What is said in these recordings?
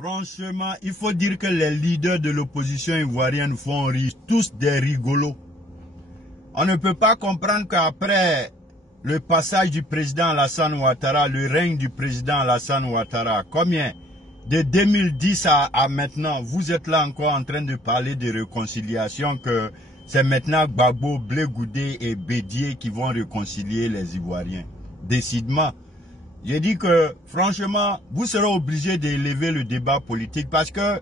Franchement, il faut dire que les leaders de l'opposition ivoirienne font rire, tous des rigolos. On ne peut pas comprendre qu'après le passage du président Alassane Ouattara, le règne du président Alassane Ouattara, combien? De 2010 à maintenant, vous êtes là encore en train de parler de réconciliation, que c'est maintenant Gbagbo, Blé Goudé et Bédié qui vont réconcilier les Ivoiriens. Décidément. J'ai dit que, franchement, vous serez obligé d'élever le débat politique parce que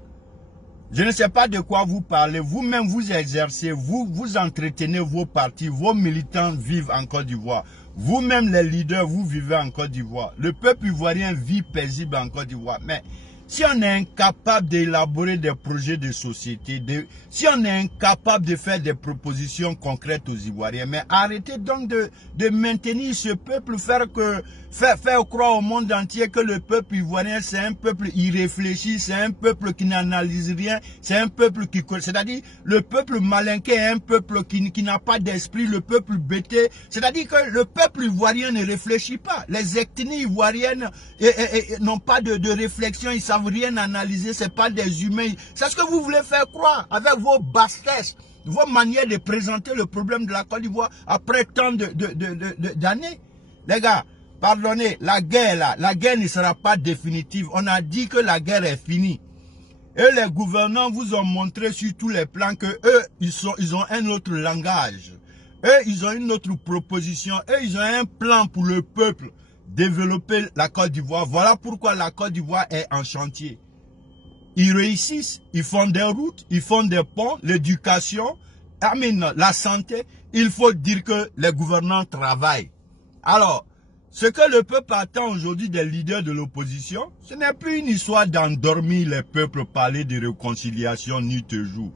je ne sais pas de quoi vous parlez. Vous-même, vous exercez, vous entretenez vos partis, vos militants vivent en Côte d'Ivoire. Vous-même, les leaders, vous vivez en Côte d'Ivoire. Le peuple ivoirien vit paisible en Côte d'Ivoire. Mais si on est incapable d'élaborer des projets de société, si on est incapable de faire des propositions concrètes aux Ivoiriens, mais arrêtez donc de maintenir ce peuple, faire croire au monde entier que le peuple ivoirien c'est un peuple irréfléchi, c'est un peuple qui n'analyse rien, c'est un peuple qui... C'est-à-dire, le peuple malinqué est un peuple qui n'a pas d'esprit, le peuple bêté. C'est-à-dire que le peuple ivoirien ne réfléchit pas. Les ethnies ivoiriennes n'ont pas de réflexion, ils savent rien analyser, c'est pas des humains. C'est ce que vous voulez faire croire avec vos bassesses, vos manières de présenter le problème de la Côte d'Ivoire après tant d'années. Les gars, pardonnez, la guerre là, la guerre ne sera pas définitive. On a dit que la guerre est finie. Et les gouvernants vous ont montré sur tous les plans que eux, ils ont un autre langage. Eux, ils ont une autre proposition. Eux, ils ont un plan pour le peuple. Développer la Côte d'Ivoire. Voilà pourquoi la Côte d'Ivoire est en chantier. Ils réussissent, ils font des routes, ils font des ponts, l'éducation, la santé. Il faut dire que les gouvernants travaillent. Alors, ce que le peuple attend aujourd'hui des leaders de l'opposition, ce n'est plus une histoire d'endormir les peuples, parler de réconciliation nuit et jour.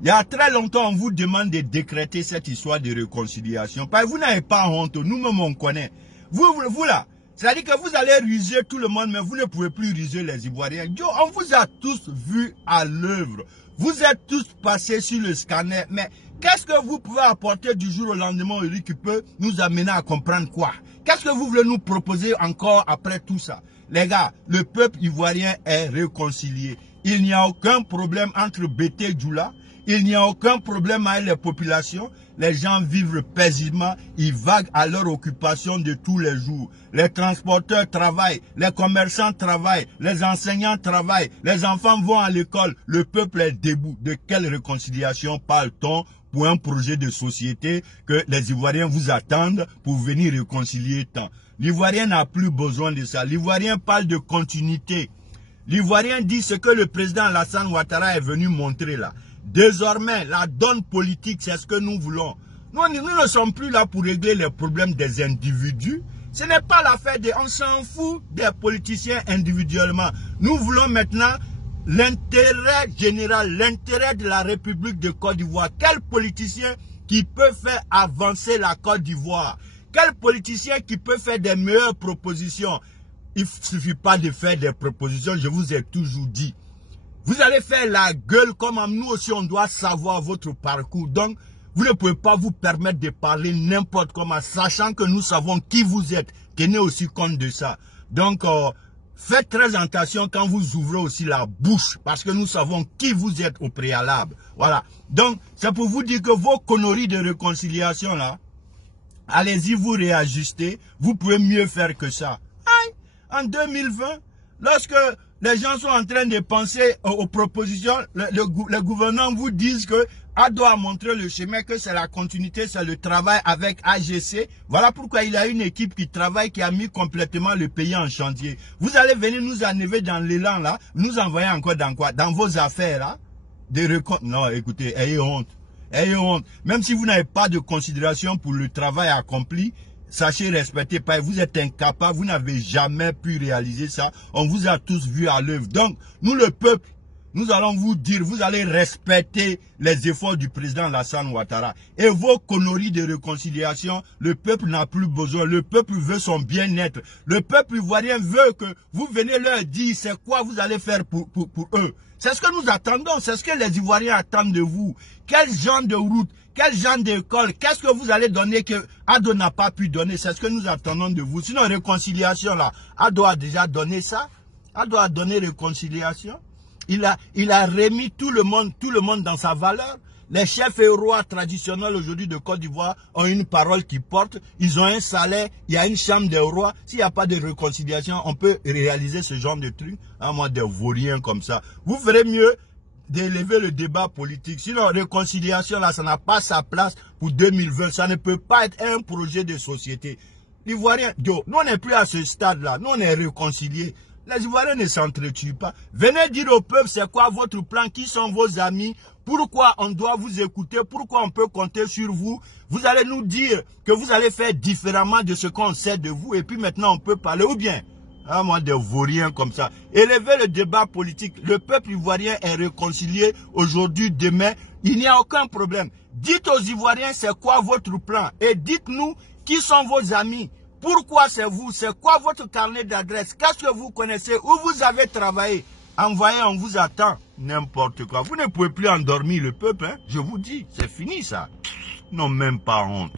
Il y a très longtemps, on vous demande de décréter cette histoire de réconciliation. Parce que vous n'avez pas honte, nous-mêmes on connaît. Vous là, c'est-à-dire que vous allez ruser tout le monde, mais vous ne pouvez plus ruser les Ivoiriens. On vous a tous vus à l'œuvre. Vous êtes tous passés sur le scanner. Mais qu'est-ce que vous pouvez apporter du jour au lendemain aujourd'hui qui peut nous amener à comprendre quoi? Qu'est-ce que vous voulez nous proposer encore après tout ça? Les gars, le peuple ivoirien est réconcilié. Il n'y a aucun problème entre Bété et Djoula. Il n'y a aucun problème avec les populations. Les gens vivent paisiblement. Ils vaguent à leur occupation de tous les jours. Les transporteurs travaillent. Les commerçants travaillent. Les enseignants travaillent. Les enfants vont à l'école. Le peuple est debout. De quelle réconciliation parle-t-on pour un projet de société que les Ivoiriens vous attendent pour venir réconcilier tant? L'Ivoirien n'a plus besoin de ça. L'Ivoirien parle de continuité. L'Ivoirien dit ce que le président Alassane Ouattara est venu montrer là. Désormais, la donne politique, c'est ce que nous voulons. Nous ne sommes plus là pour régler les problèmes des individus. Ce n'est pas l'affaire de... On s'en fout des politiciens individuellement. Nous voulons maintenant l'intérêt général, l'intérêt de la République de Côte d'Ivoire. Quel politicien qui peut faire avancer la Côte d'Ivoire? Quel politicien qui peut faire des meilleures propositions? Il ne suffit pas de faire des propositions, je vous ai toujours dit. Vous allez faire la gueule comme nous aussi on doit savoir votre parcours. Donc, vous ne pouvez pas vous permettre de parler n'importe comment, sachant que nous savons qui vous êtes. Tenez aussi compte de ça. Donc, faites très attention quand vous ouvrez aussi la bouche, parce que nous savons qui vous êtes au préalable. Voilà. Donc, c'est pour vous dire que vos conneries de réconciliation là, allez-y vous réajuster. Vous pouvez mieux faire que ça. Aïe, en 2020, lorsque les gens sont en train de penser aux propositions, les gouvernants vous disent que ADO a montré le chemin, que c'est la continuité, c'est le travail avec AGC. Voilà pourquoi il y a une équipe qui travaille, qui a mis complètement le pays en chantier. Vous allez venir nous enlever dans l'élan là, nous envoyer encore dans quoi? Dans vos affaires là. Non, écoutez, ayez honte. Ayez honte. Même si vous n'avez pas de considération pour le travail accompli, sachez respecter, parce que vous êtes incapable, vous n'avez jamais pu réaliser ça. On vous a tous vu à l'œuvre. Donc, nous le peuple, nous allons vous dire, vous allez respecter les efforts du président Alassane Ouattara. Et vos conneries de réconciliation, le peuple n'a plus besoin. Le peuple veut son bien-être. Le peuple ivoirien veut que vous venez leur dire c'est quoi vous allez faire pour eux. C'est ce que nous attendons, c'est ce que les Ivoiriens attendent de vous. Quel genre de route, quel genre d'école, qu'est-ce que vous allez donner que ADO n'a pas pu donner? C'est ce que nous attendons de vous. Sinon, réconciliation là, ADO a déjà donné ça. Elle doit donner réconciliation. Il a remis tout le monde dans sa valeur. Les chefs et rois traditionnels aujourd'hui de Côte d'Ivoire ont une parole qui porte. Ils ont un salaire, il y a une chambre des rois. S'il n'y a pas de réconciliation, on peut réaliser ce genre de trucs. À moi, des vauriens comme ça. Vous ferez mieux d'élever le débat politique. Sinon, réconciliation, là, ça n'a pas sa place pour 2020. Ça ne peut pas être un projet de société. L'Ivoirien, nous, on n'est plus à ce stade-là. Nous, on est réconciliés. Les Ivoiriens ne s'entretuent pas. Venez dire au peuple c'est quoi votre plan, qui sont vos amis, pourquoi on doit vous écouter, pourquoi on peut compter sur vous. Vous allez nous dire que vous allez faire différemment de ce qu'on sait de vous et puis maintenant on peut parler. Ou bien, moi des vauriens comme ça. Élevez le débat politique. Le peuple ivoirien est réconcilié aujourd'hui, demain. Il n'y a aucun problème. Dites aux Ivoiriens c'est quoi votre plan et dites-nous qui sont vos amis. Pourquoi c'est vous? C'est quoi votre carnet d'adresse? Qu'est-ce que vous connaissez? Où vous avez travaillé? Envoyez, on vous attend. N'importe quoi. Vous ne pouvez plus endormir le peuple. Hein? Je vous dis, c'est fini ça. Non, même pas honte.